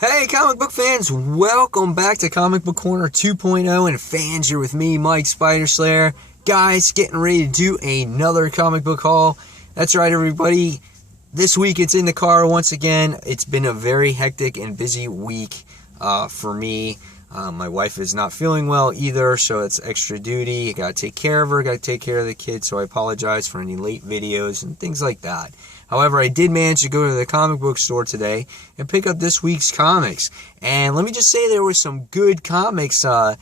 Hey, comic book fans, welcome back to Comic Book Corner 2.0, and fans, you're with me, Mike Spider Slayer. Guys, getting ready to do another comic book haul. That's right, everybody. This week it's in the car once again. It's been a very hectic and busy week for me. My wife is not feeling well either, so it's extra duty. I gotta take care of her, gotta take care of the kids, so I apologize for any late videos and things like that. However, I did manage to go to the comic book store today and pick up this week's comics. And let me just say there were some good comics that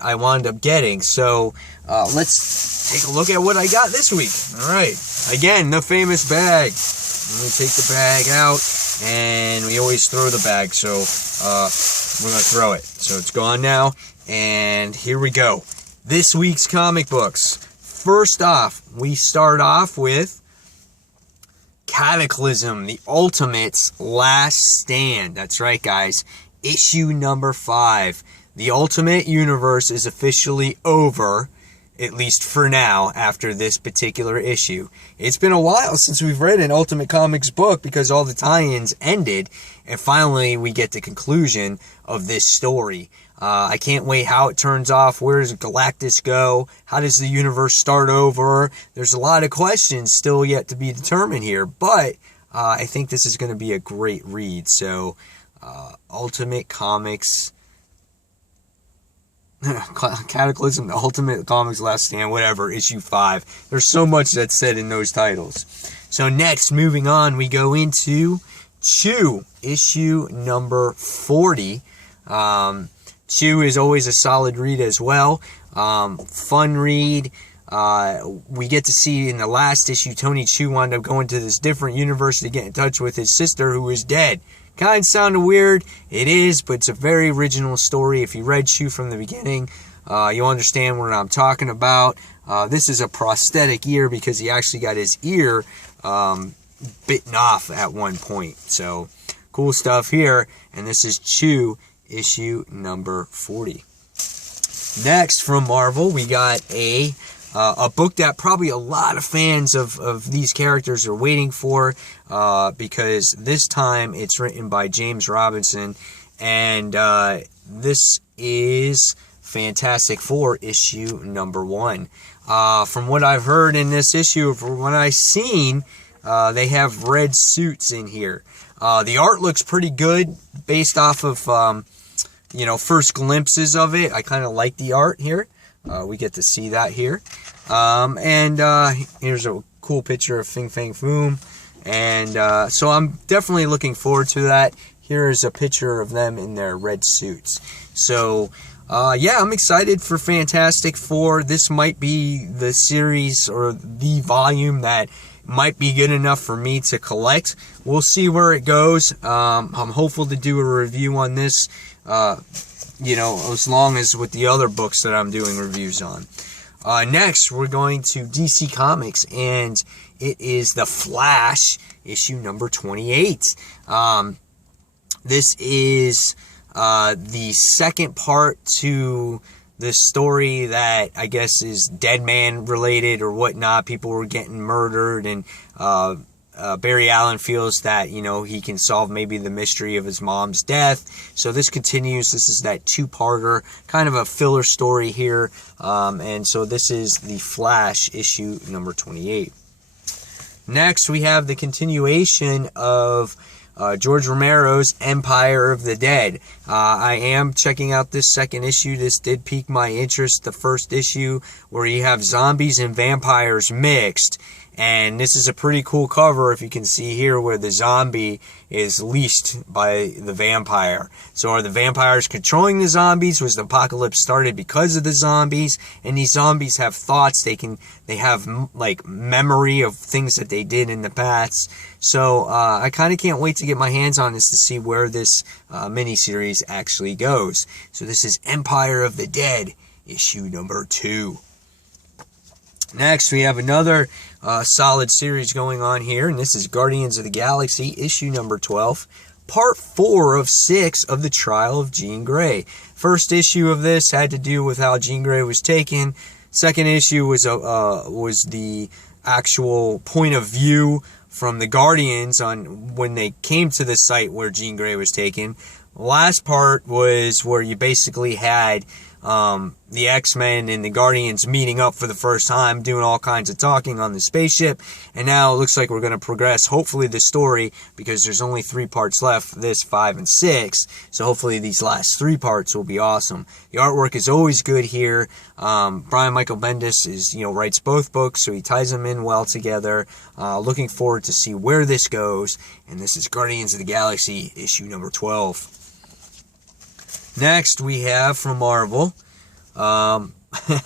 I wound up getting. So let's take a look at what I got this week. All right. Again, the famous bag. Let me take the bag out. And we always throw the bag. So we're going to throw it. So it's gone now. And here we go. This week's comic books. First off, we start off with Cataclysm, the Ultimate's Last Stand. That's right, guys. Issue number 5. The Ultimate Universe is officially over, at least for now, after this particular issue. It's been a while since we've read an Ultimate Comics book because all the tie-ins ended, and finally we get the conclusion of this story. I can't wait how it turns off. Where does Galactus go? How does the universe start over? There's a lot of questions still yet to be determined here, but I think this is going to be a great read. So, Ultimate Comics, Cataclysm, the Ultimate Comics Last Stand, whatever, issue 5. There's so much that's said in those titles. So next, moving on, we go into Chew, issue number 40. Chew is always a solid read as well. Fun read. We get to see in the last issue, Tony Chew wound up going to this different universe to get in touch with his sister who is dead. Kind of sounded weird. It is, but it's a very original story. If you read Chew from the beginning, you'll understand what I'm talking about. This is a prosthetic ear because he actually got his ear bitten off at one point. So, cool stuff here. And this is Chew, issue number 40. Next, from Marvel, we got a book that probably a lot of fans of these characters are waiting for, because this time it's written by James Robinson, and this is Fantastic Four, issue number 1. From what I've heard in this issue, from what I've seen, they have red suits in here. The art looks pretty good based off of first glimpses of it. I kind of like the art here. We get to see that here. Here's a cool picture of Fin Fang Foom. And so I'm definitely looking forward to that. Here is a picture of them in their red suits. So, yeah, I'm excited for Fantastic Four. This might be the series or the volume that might be good enough for me to collect. We'll see where it goes. I'm hopeful to do a review on this, as long as with the other books that I'm doing reviews on. Next, we're going to DC Comics, and it is The Flash, issue number 28. This is the second part to this story that I guess is Dead Man related or whatnot. People were getting murdered, and Barry Allen feels that, he can solve maybe the mystery of his mom's death. So this continues. This is that two-parter, kind of a filler story here. And so this is The Flash, issue number 28. Next, we have the continuation of George Romero's Empire of the Dead. I am checking out this second issue. This did pique my interest. The first issue where you have zombies and vampires mixed. And this is a pretty cool cover, if you can see here, where the zombie is leashed by the vampire. So are the vampires controlling the zombies? Was the apocalypse started because of the zombies? And these zombies have thoughts. They have like memory of things that they did in the past. So I kind of can't wait to get my hands on this to see where this miniseries actually goes. So this is Empire of the Dead, issue number 2. Next, we have another solid series going on here, and this is Guardians of the Galaxy, issue number 12, part 4 of 6 of the Trial of Jean Grey. First issue of this had to do with how Jean Grey was taken. Second issue was the actual point of view from the Guardians on when they came to the site where Jean Grey was taken. The last part was where you basically had the X-Men and the Guardians meeting up for the first time, doing all kinds of talking on the spaceship, and now it looks like we're going to progress, hopefully, the story, because there's only 3 parts left, this, 5, and 6, so hopefully these last 3 parts will be awesome. The artwork is always good here. Brian Michael Bendis writes both books, so he ties them in well together. Looking forward to see where this goes, and this is Guardians of the Galaxy, issue number 12. Next, we have from Marvel, I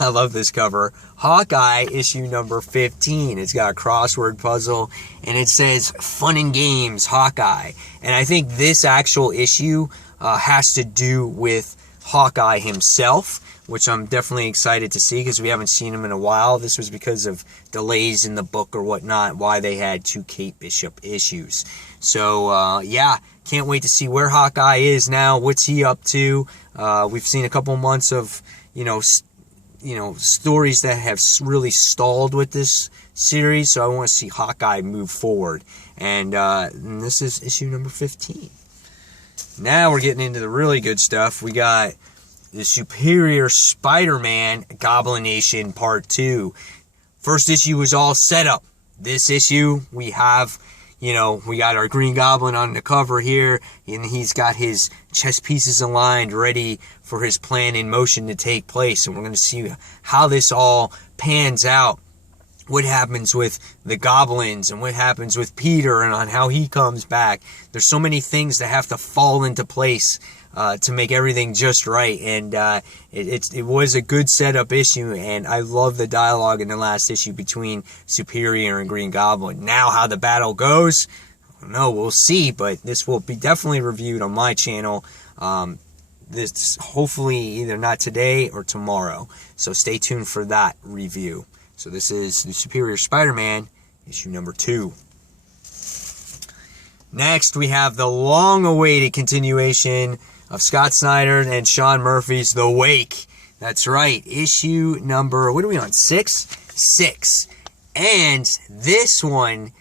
love this cover, Hawkeye, issue number 15. It's got a crossword puzzle, and it says, Fun and Games, Hawkeye. And I think this actual issue has to do with Hawkeye himself, which I'm definitely excited to see, because we haven't seen him in a while. This was because of delays in the book or whatnot, why they had 2 Kate Bishop issues. So, yeah, can't wait to see where Hawkeye is now. What's he up to? We've seen a couple months of, stories that have really stalled with this series, so I want to see Hawkeye move forward. And this is issue number 15. Now we're getting into the really good stuff. We got the Superior Spider-Man Goblination Part 2. First issue was all set up. This issue, we have, we got our Green Goblin on the cover here, and he's got his chess pieces aligned, ready for his plan in motion to take place. And we're going to see how this all pans out. What happens with the goblins, and what happens with Peter, and on how he comes back. There's so many things that have to fall into place to make everything just right, and it was a good setup issue, and I love the dialogue in the last issue between Superior and Green Goblin. Now how the battle goes, I don't know, we'll see, but this will be definitely reviewed on my channel. This hopefully either not today or tomorrow, so stay tuned for that review. So this is the Superior Spider-Man, issue number 2. Next, we have the long-awaited continuation of Scott Snyder and Sean Murphy's The Wake. That's right, issue number, what are we on, 6? 6. And this one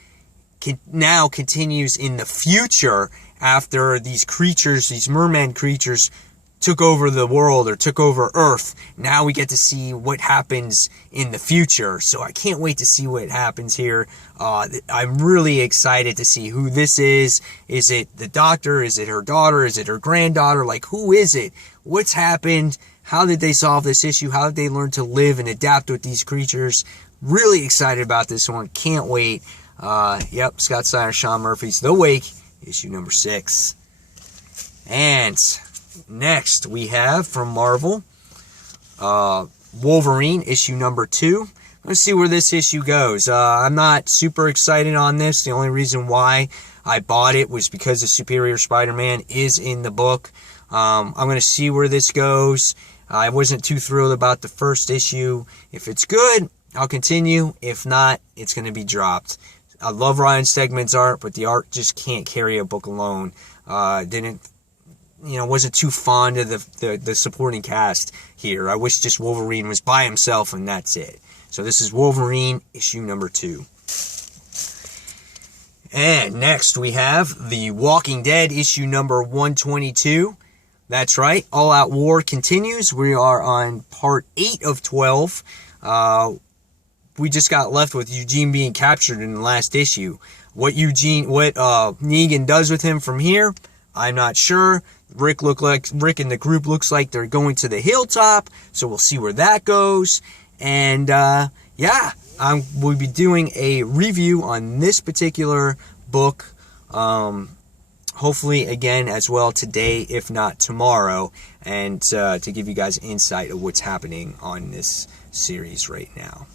now continues in the future after these creatures, these merman creatures, took over the world or took over Earth. Now we get to see what happens in the future. So I can't wait to see what happens here. I'm really excited to see who this is. Is it the Doctor? Is it her daughter? Is it her granddaughter? Like, who is it? What's happened? How did they solve this issue? How did they learn to live and adapt with these creatures? Really excited about this one. Can't wait. Yep, Scott Snyder, Sean Murphy's The Wake, issue number 6. And next, we have from Marvel, Wolverine, issue number 2. Let's see where this issue goes. I'm not super excited on this. The only reason why I bought it was because the Superior Spider-Man is in the book. I'm going to see where this goes. I wasn't too thrilled about the first issue. If it's good, I'll continue. If not, it's going to be dropped. I love Ryan Stegman's art, but the art just can't carry a book alone. Wasn't too fond of the supporting cast here. I wish just Wolverine was by himself and that's it. So this is Wolverine, issue number 2. And next we have The Walking Dead, issue number 122. That's right, All Out War continues. We are on part 8 of 12. We just got left with Eugene being captured in the last issue. What Negan does with him from here, I'm not sure. Rick and the group looks like they're going to the hilltop, so we'll see where that goes. And we'll be doing a review on this particular book. Hopefully again as well today, if not tomorrow, and to give you guys insight of what's happening on this series right now.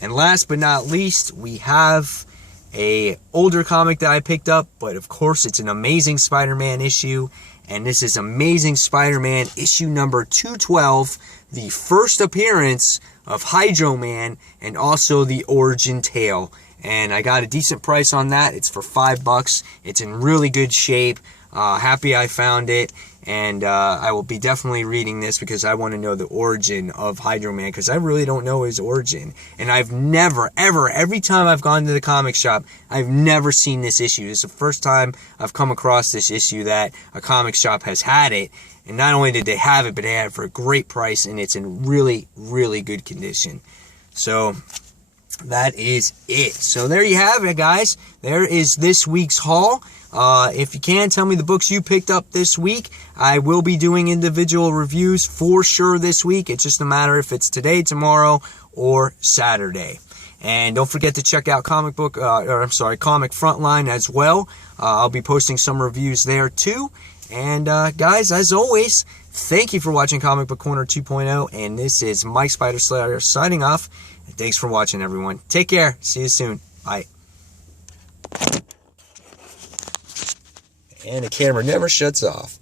And last but not least, we have a older comic that I picked up, but of course it's an Amazing Spider-Man issue, and this is Amazing Spider-Man issue number 212, the first appearance of Hydro Man, and also the origin tale. And I got a decent price on that. It's for $5. It's in really good shape. Happy I found it. And I will be definitely reading this because I want to know the origin of Hydro Man, because I really don't know his origin. And I've never, ever, every time I've gone to the comic shop, I've never seen this issue. This is the first time I've come across this issue that a comic shop has had it. And not only did they have it, but they had it for a great price, and it's in really, really good condition. So that is it. So there you have it, guys. There is this week's haul. If you can, tell me the books you picked up this week. I will be doing individual reviews for sure this week. It's just a matter if it's today, tomorrow, or Saturday. And don't forget to check out Comic Frontline as well. I'll be posting some reviews there too. And guys, as always, thank you for watching Comic Book Corner 2.0. And this is Mike Spider Slayer signing off. And thanks for watching, everyone. Take care. See you soon. Bye. And the camera never shuts off.